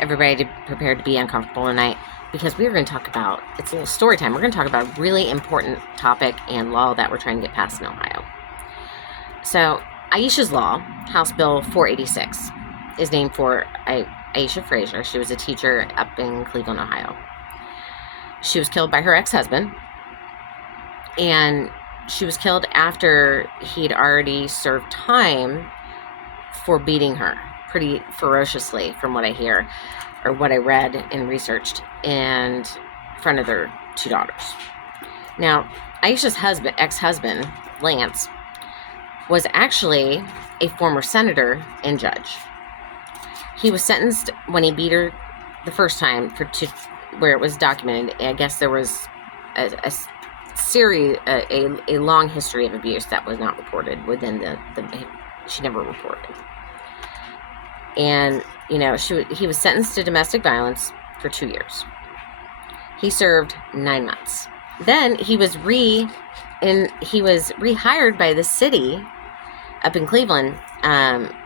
everybody to prepare to be uncomfortable tonight, because we are going to talk about, it's a little story time. We're going to talk about a really important topic and law that we're trying to get passed in Ohio. So, Aisha's Law, House Bill 486, is named for Aisha Fraser. She was a teacher up in Cleveland, Ohio. She was killed by her ex-husband, and she was killed after he'd already served time for beating her pretty ferociously, from what I hear, or what I read and researched, in front of their two daughters. Now, Aisha's ex-husband, Lance, was actually a former senator and judge. He was sentenced when he beat her the first time where it was documented. I guess there was a long history of abuse that was not reported within she never reported. And, he was sentenced to domestic violence for 2 years. He served 9 months. Then he was rehired by the city up in Cleveland,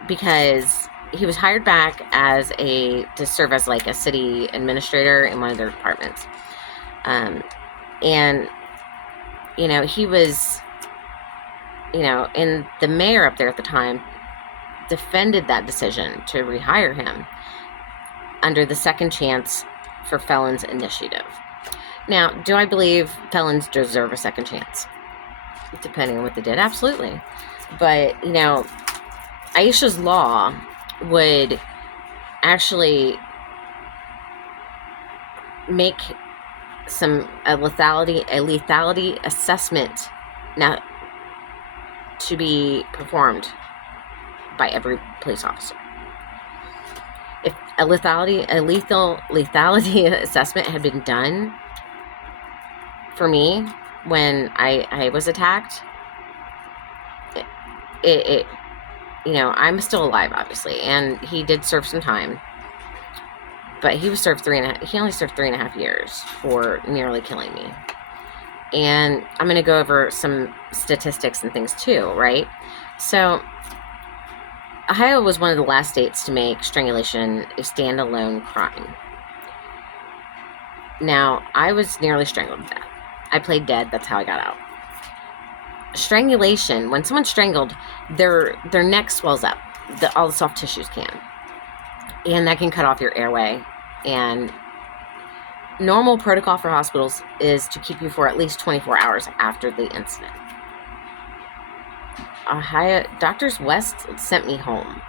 because he was hired back to serve as like a city administrator in one of their departments. And he was, and the mayor up there at the time defended that decision to rehire him under the Second Chance for Felons initiative. Now, do I believe felons deserve a second chance? Depending on what they did, absolutely. But, Aisha's Law would actually make a lethality assessment now to be performed by every police officer. If a lethality assessment had been done for me when I was attacked, I'm still alive, obviously, and he did serve some time, but he only served 3.5 years for nearly killing me. And I'm going to go over some statistics and things too, right? So, Ohio was one of the last states to make strangulation a standalone crime. Now, I was nearly strangled to death. I played dead, that's how I got out. Strangulation, when someone's strangled, their neck swells up. All the soft tissues can. And that can cut off your airway. And normal protocol for hospitals is to keep you for at least 24 hours after the incident. Ohio, Doctors West sent me home.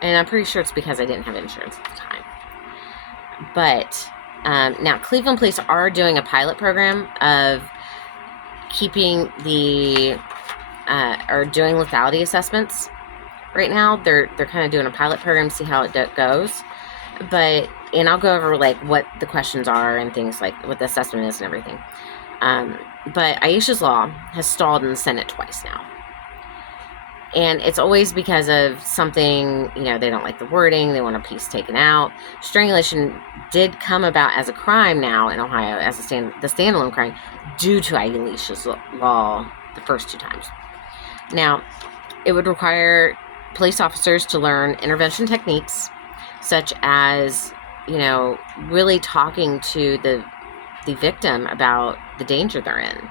And I'm pretty sure it's because I didn't have insurance at the time. But now Cleveland police are doing a pilot program of keeping or doing lethality assessments right now. They're kind of doing a pilot program to see how it goes. And I'll go over like what the questions are and things, like what the assessment is and everything. But Aisha's Law has stalled in the Senate twice now. And it's always because of something, they don't like the wording, they want a piece taken out. Strangulation did come about as a crime now in Ohio, as the standalone crime, due to Aisha's Law the first 2 times. Now, it would require police officers to learn intervention techniques, such as, really talking to the victim about the danger they're in,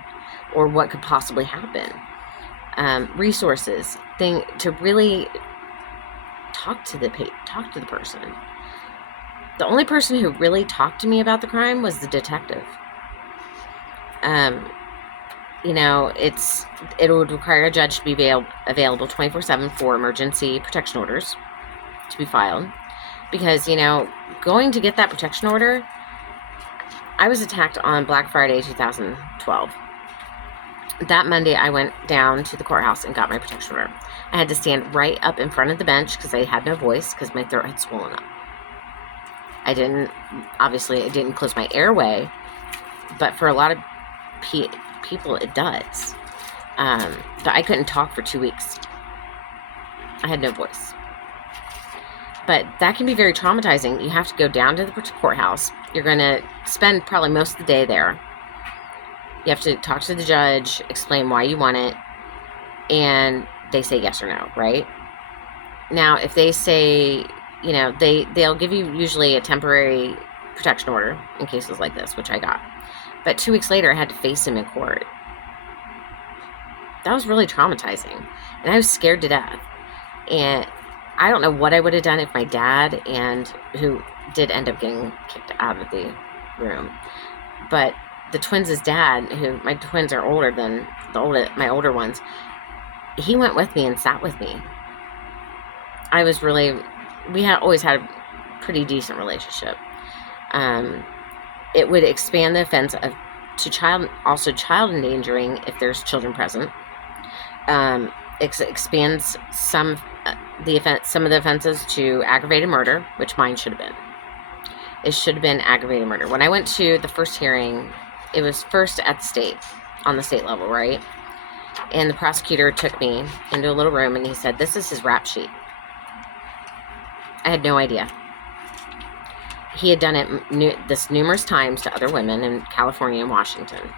or what could possibly happen. Resources, to really talk to the person. The only person who really talked to me about the crime was the detective. It would require a judge to be available 24/7 for emergency protection orders to be filed, because going to get that protection order, I was attacked on Black Friday 2012. That Monday, I went down to the courthouse and got my protection order. I had to stand right up in front of the bench because I had no voice because my throat had swollen up. I didn't close my airway, but for a lot of people, it does. But I couldn't talk for 2 weeks. I had no voice. But that can be very traumatizing. You have to go down to the courthouse. You're going to spend probably most of the day there. You have to talk to the judge, explain why you want it, and they say yes or no, right? Now, if they say they'll give you usually a temporary protection order in cases like this, which I got. But 2 weeks later, I had to face him in court. That was really traumatizing. And I was scared to death. And I don't know what I would have done if my dad, and who did end up getting kicked out of the room, but the twins' dad, who my twins are older than my older ones, he went with me and sat with me. We had always had a pretty decent relationship. It would expand the offense to child endangering if there's children present. Expands some of the offenses to aggravated murder, which mine should have been. It should have been aggravated murder. When I went to the first hearing, it was first on the state level, right? And the prosecutor took me into a little room and he said, "This is his rap sheet." I had no idea. He had done this numerous times to other women in California and Washington.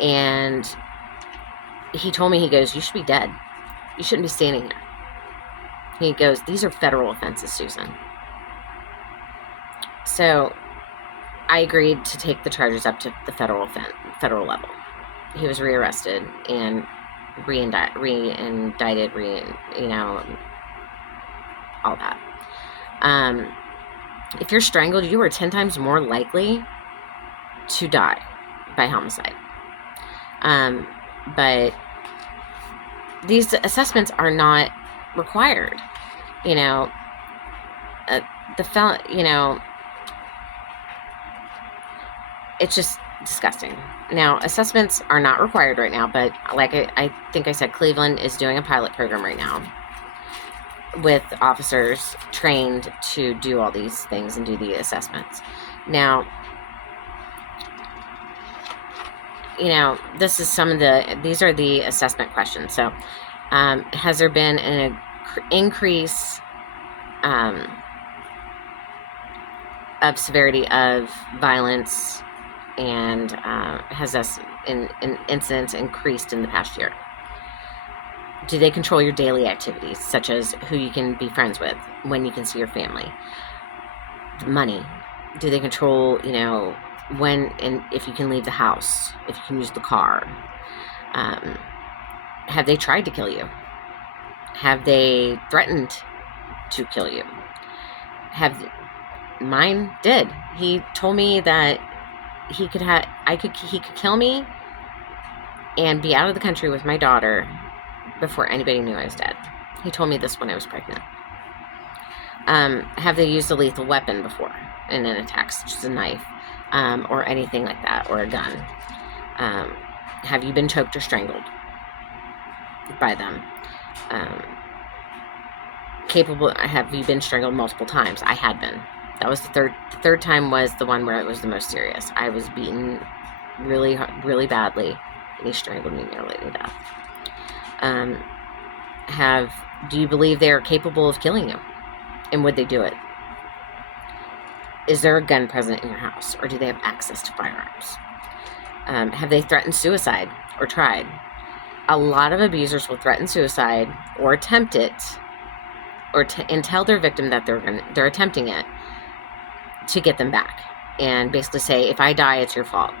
And he told me, he goes, "You should be dead. You shouldn't be standing here." He goes, "These are federal offenses, Susan." So I agreed to take the charges up to the federal level. He was rearrested and reindicted, all that. If you're strangled, you are 10 times more likely to die by homicide. But these assessments are not required. It's just disgusting. Now, assessments are not required right now, but like I think I said, Cleveland is doing a pilot program right now with officers trained to do all these things and do the assessments. Now, this is these are the assessment questions. So, has there been an increase of severity of violence, and has this in incidents increased in the past year? Do they control your daily activities, such as who you can be friends with, when you can see your family? Money. Do they control, when and if you can leave the house, if you can use the car? Have they tried to kill you? Have they threatened to kill you? Mine did. He told me that he could kill me and be out of the country with my daughter before anybody knew I was dead. He told me this when I was pregnant. Have they used a lethal weapon before in an attack, such as a knife, or anything like that, or a gun? Have you been choked or strangled by them? Have you been strangled multiple times? I had been. That was the third. The third time was the one where it was the most serious. I was beaten really, really badly, and he strangled me nearly to death. Do you believe they are capable of killing you? And would they do it? Is there a gun present in your house, or do they have access to firearms? Have they threatened suicide or tried? A lot of abusers will threaten suicide or attempt it, and tell their victim that they're attempting it to get them back, and basically say, "If I die, it's your fault."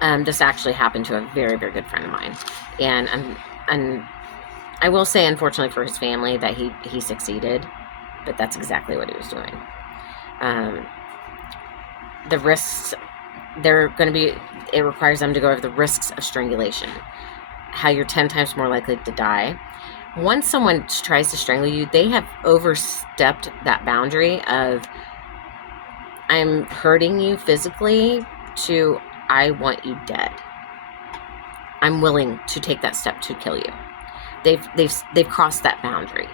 This actually happened to a very, very good friend of mine, and I will say, unfortunately for his family, that he succeeded, but that's exactly what he was doing. The risks, it requires them to go over the risks of strangulation, how you're 10 times more likely to die. Once someone tries to strangle you, they have overstepped that boundary of, "I'm hurting you physically," to, "I want you dead. I'm willing to take that step to kill you." They've crossed that boundary.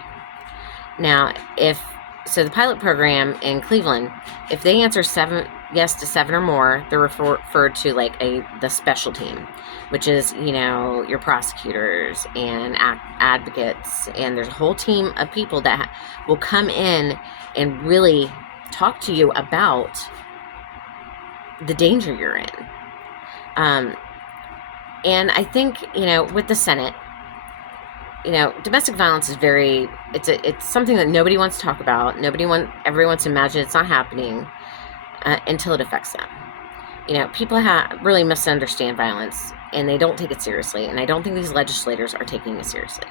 Now, the pilot program in Cleveland, if they answer yes to 7 or more, they're referred to like the special team, which is, your prosecutors and advocates, and there's a whole team of people that will come in and really talk to you about the danger you're in. And I think, with the Senate, domestic violence is it's something that nobody wants to talk about. Everyone wants to imagine it's not happening until it affects them. People really misunderstand violence, and they don't take it seriously, and I don't think these legislators are taking it seriously.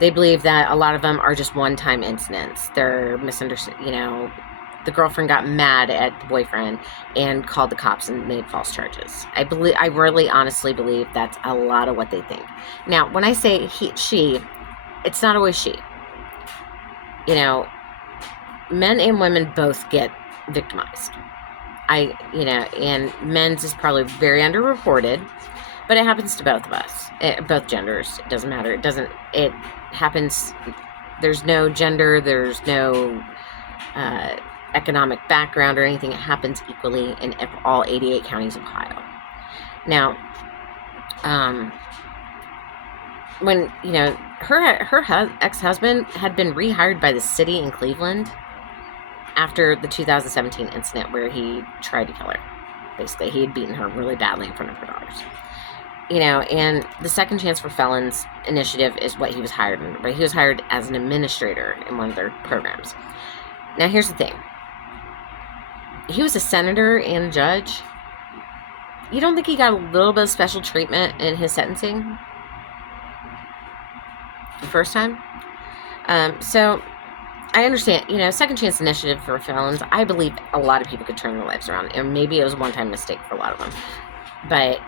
They believe that a lot of them are just one-time incidents. They're misunderstanding, the girlfriend got mad at the boyfriend and called the cops and made false charges. I really honestly believe that's a lot of what they think. Now, when I say she, it's not always she. Men and women both get victimized. And men's is probably very underreported, but it happens to both of us, both genders. It doesn't matter. It happens. There's no gender. There's no economic background or anything. It happens equally in all 88 counties of Ohio. Now, when her ex-husband had been rehired by the city in Cleveland after the 2017 incident where he tried to kill her. Basically, he had beaten her really badly in front of her daughters. And the Second Chance for Felons initiative is what he was hired in, but he was hired as an administrator in one of their programs. Now, here's the thing. He was a senator and a judge. You don't think he got a little bit of special treatment in his sentencing? The first time? So, I understand, Second Chance Initiative for Felons, I believe a lot of people could turn their lives around. And maybe it was a one-time mistake for a lot of them. But,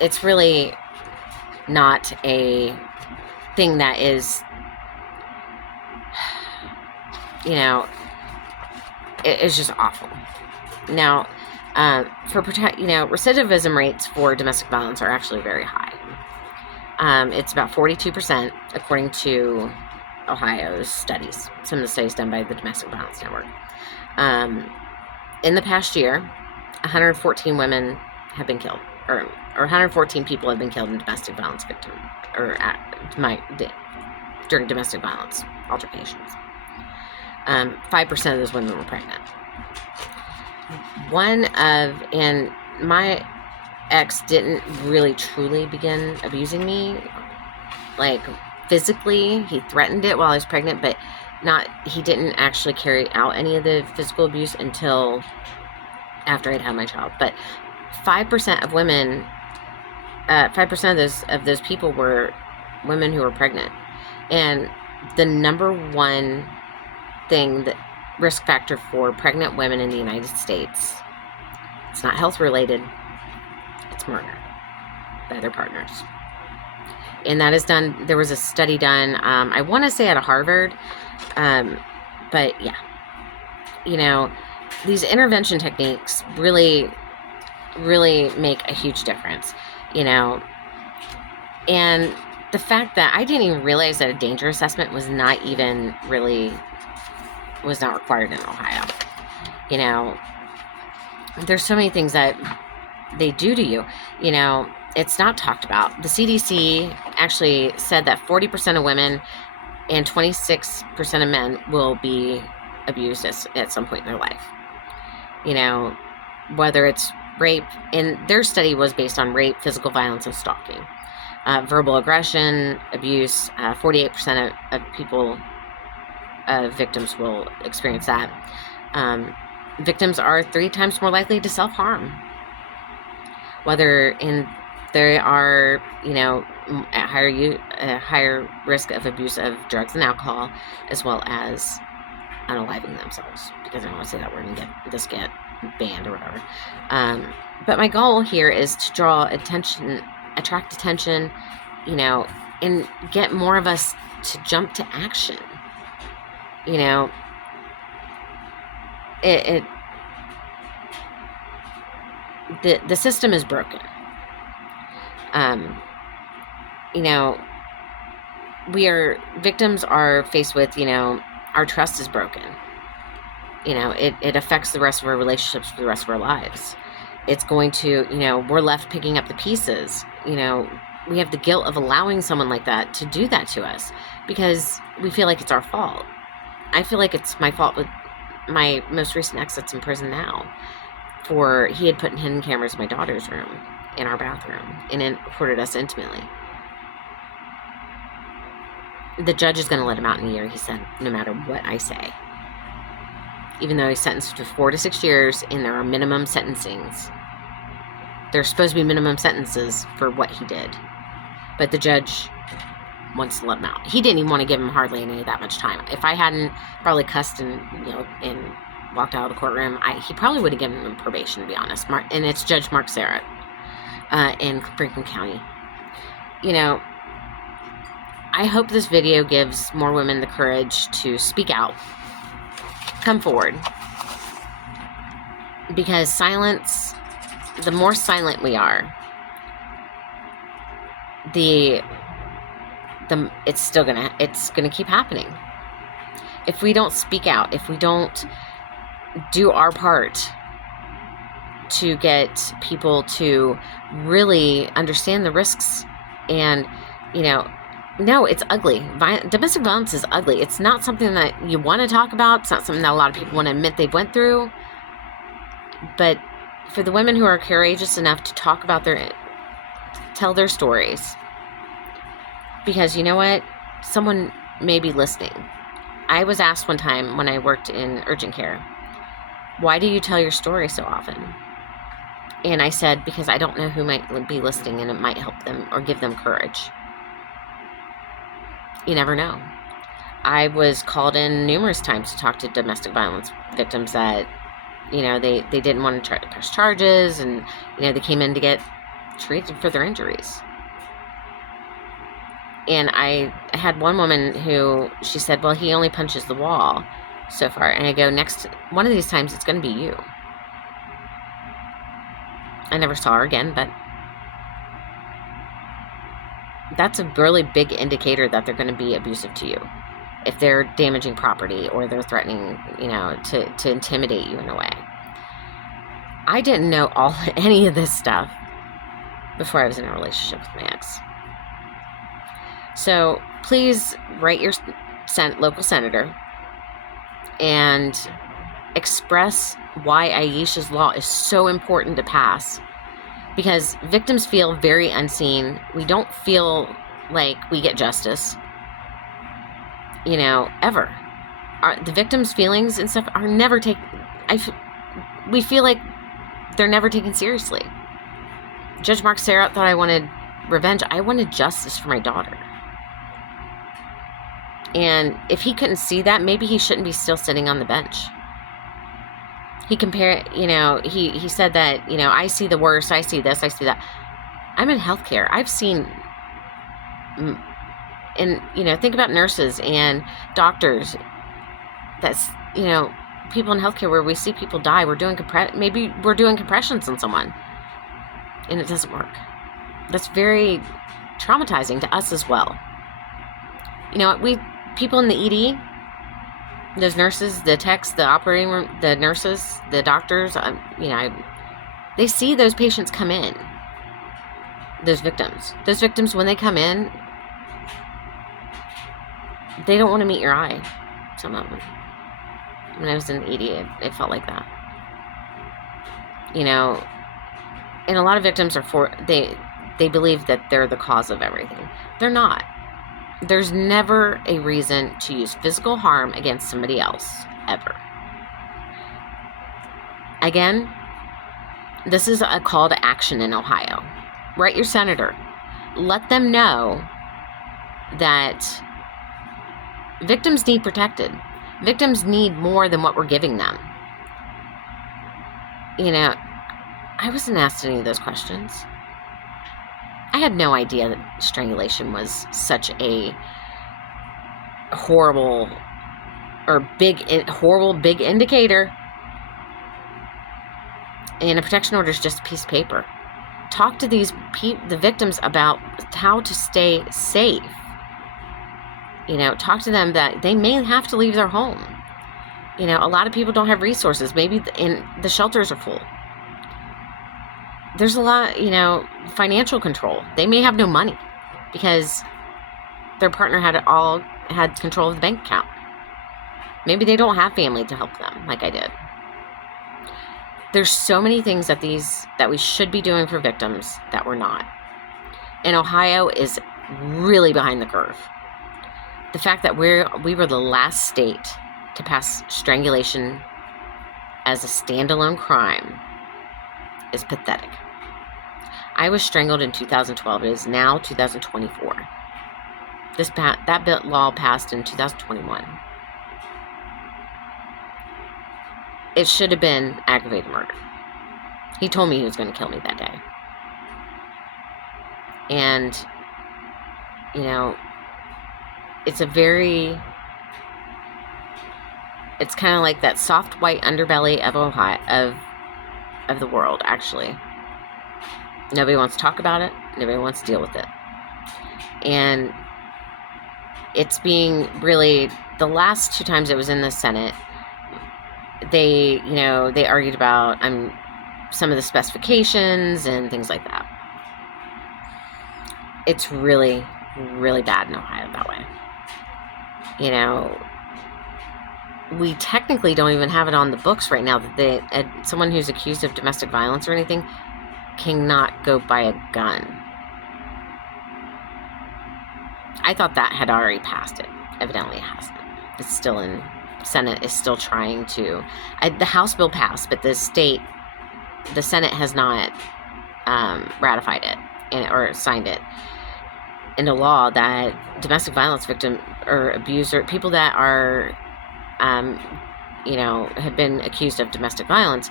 it's really not a thing that is, it's just awful. Now, recidivism rates for domestic violence are actually very high. It's about 42%, according to Ohio's studies, some of the studies done by the Domestic Violence Network. In the past year, 114 women have been killed, or 114 people have been killed in domestic violence during domestic violence altercations. 5% of those women were pregnant. And my ex didn't really truly begin abusing me, like physically. He threatened it while I was pregnant, but he didn't actually carry out any of the physical abuse until after I'd had my child. But 5% of women, 5% of those people were women who were pregnant. And the number one risk factor for pregnant women in the United States, it's not health related, it's murder by their partners. And that is done, there was a study done, I want to say at Harvard, but yeah, these intervention techniques really, really make a huge difference, and the fact that I didn't even realize that a danger assessment was not required in Ohio. There's so many things that they do to you, it's not talked about. The CDC actually said that 40% of women and 26% of men will be abused at some point in their life. Whether it's rape, and their study was based on rape, physical violence, and stalking. Verbal aggression, abuse, 48% of people, victims will experience that. Victims are 3 times more likely to self-harm. They are, at higher risk of abuse of drugs and alcohol, as well as unaliving themselves, because I don't want to say that word and get banned or whatever. But my goal here is to attract attention, and get more of us to jump to action. The system is broken. Victims are faced with, our trust is broken. It affects the rest of our relationships for the rest of our lives. It's going to, we're left picking up the pieces. We have the guilt of allowing someone like that to do that to us because we feel like it's our fault. I feel like it's my fault with my most recent ex that's in prison now. He had put hidden cameras in my daughter's room, in our bathroom, and it recorded us intimately. the judge is going to let him out in a year, he said, no matter what I say. Even though he's sentenced to 4 to 6 years and there are minimum sentencings. There's supposed to be minimum sentences for what he did. But the judge wants to let him out. He didn't even want to give him hardly any of that much time. If I hadn't probably cussed and, and walked out of the courtroom, he probably would have given him probation, to be honest. And it's Judge Mark Serrett in Franklin County. I hope this video gives more women the courage to speak out. Come forward. Because silence, the more silent we are, it's gonna keep happening. If we don't speak out, if we don't do our part to get people to really understand the risks, and no, it's ugly. Domestic violence is ugly. It's not something that you want to talk about. It's not something that a lot of people want to admit they've went through. But for the women who are courageous enough to talk about tell their stories, because you know what? Someone may be listening. I was asked one time when I worked in urgent care, why do you tell your story so often? And I said, because I don't know who might be listening and it might help them or give them courage. You never know. I was called in numerous times to talk to domestic violence victims that, they didn't want to press charges, and, they came in to get treated for their injuries. And I had one woman who, she said, well, he only punches the wall so far. And I go, one of these times it's going to be you. I never saw her again, but that's a really big indicator that they're going to be abusive to you. If they're damaging property or they're threatening, to intimidate you in a way. I didn't know any of this stuff before I was in a relationship with my ex. So please write your local senator and express why Aisha's law is so important to pass. Because victims feel very unseen. We don't feel like we get justice, ever. The victims' feelings and stuff are never taken. We feel like they're never taken seriously. Judge Mark Serrett thought I wanted revenge. I wanted justice for my daughter. And if he couldn't see that, maybe he shouldn't be still sitting on the bench. He he said that, I see the worst, I see this, I see that. I'm in healthcare. I've seen, and, think about nurses and doctors. That's, people in healthcare where we see people die. Maybe we're doing compressions on someone and it doesn't work. That's very traumatizing to us as well. People in the ED, those nurses, the techs, the operating room, the nurses, the doctors, they see those patients come in. Those victims, when they come in, they don't want to meet your eye. Some of them. When I was in the ED, it felt like that. And a lot of victims they believe that they're the cause of everything. They're not. There's never a reason to use physical harm against somebody else, ever. Again, this is a call to action in Ohio. Write your senator. Let them know that victims need protected. Victims need more than what we're giving them. I wasn't asked any of those questions. I had no idea that strangulation was such a horrible big indicator. And a protection order is just a piece of paper. Talk to the victims about how to stay safe. Talk to them that they may have to leave their home. A lot of people don't have resources. Maybe the shelters are full. There's a lot, financial control. They may have no money because their partner had control of the bank account. Maybe they don't have family to help them like I did. There's so many things that we should be doing for victims that we're not. And Ohio is really behind the curve. the fact that we were the last state to pass strangulation as a standalone crime is pathetic. I was strangled in 2012. It is now 2024. That law passed in 2021. It should have been aggravated murder. He told me he was going to kill me that day. And, you know, it's kind of like that soft white underbelly of Ohio, of the world, actually. Nobody wants to talk about it. Nobody wants to deal with it. And it's being really, the last 2 times it was in the Senate, they argued about some of the specifications and things like that. It's really, really bad in Ohio that way. You know, we technically don't even have it on the books right now that someone who's accused of domestic violence or anything cannot go buy a gun. I thought that had already passed. It evidently hasn't. It's still in Senate, is still trying to. The House bill passed, but the Senate has not ratified it or signed it into law, that domestic violence victim or abuser, people that are, have been accused of domestic violence,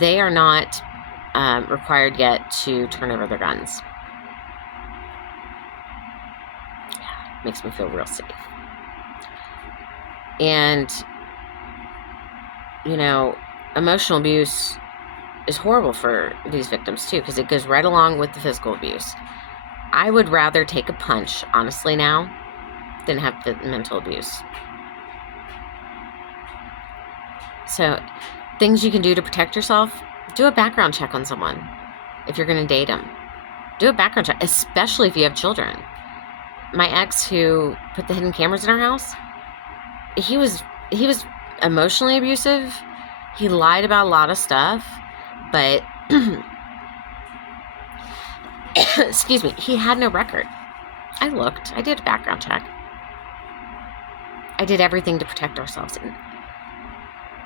they are not required yet to turn over their guns. Yeah, makes me feel real safe. And, emotional abuse is horrible for these victims too, because it goes right along with the physical abuse. I would rather take a punch, honestly, now, than have the mental abuse. So, things you can do to protect yourself: do a background check on someone. If you're going to date them, do a background check, especially if you have children. My ex, who put the hidden cameras in our house, he was emotionally abusive. He lied about a lot of stuff, but excuse me, he had no record. I did a background check. I did everything to protect ourselves, and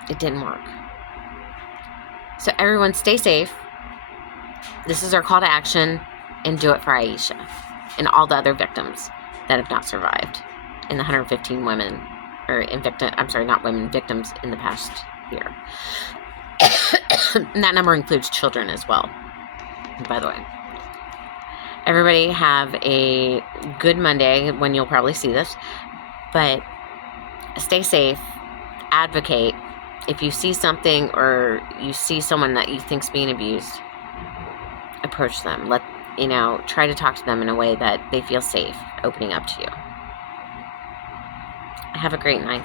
it didn't work. So everyone, stay safe. This is our call to action, and do it for Aisha and all the other victims that have not survived, and the 115 women, victims in the past year. And that number includes children as well, by the way. Everybody have a good Monday when you'll probably see this. But stay safe. Advocate. If you see something or you see someone that you think's being abused, approach them. Try to talk to them in a way that they feel safe opening up to you. Have a great night.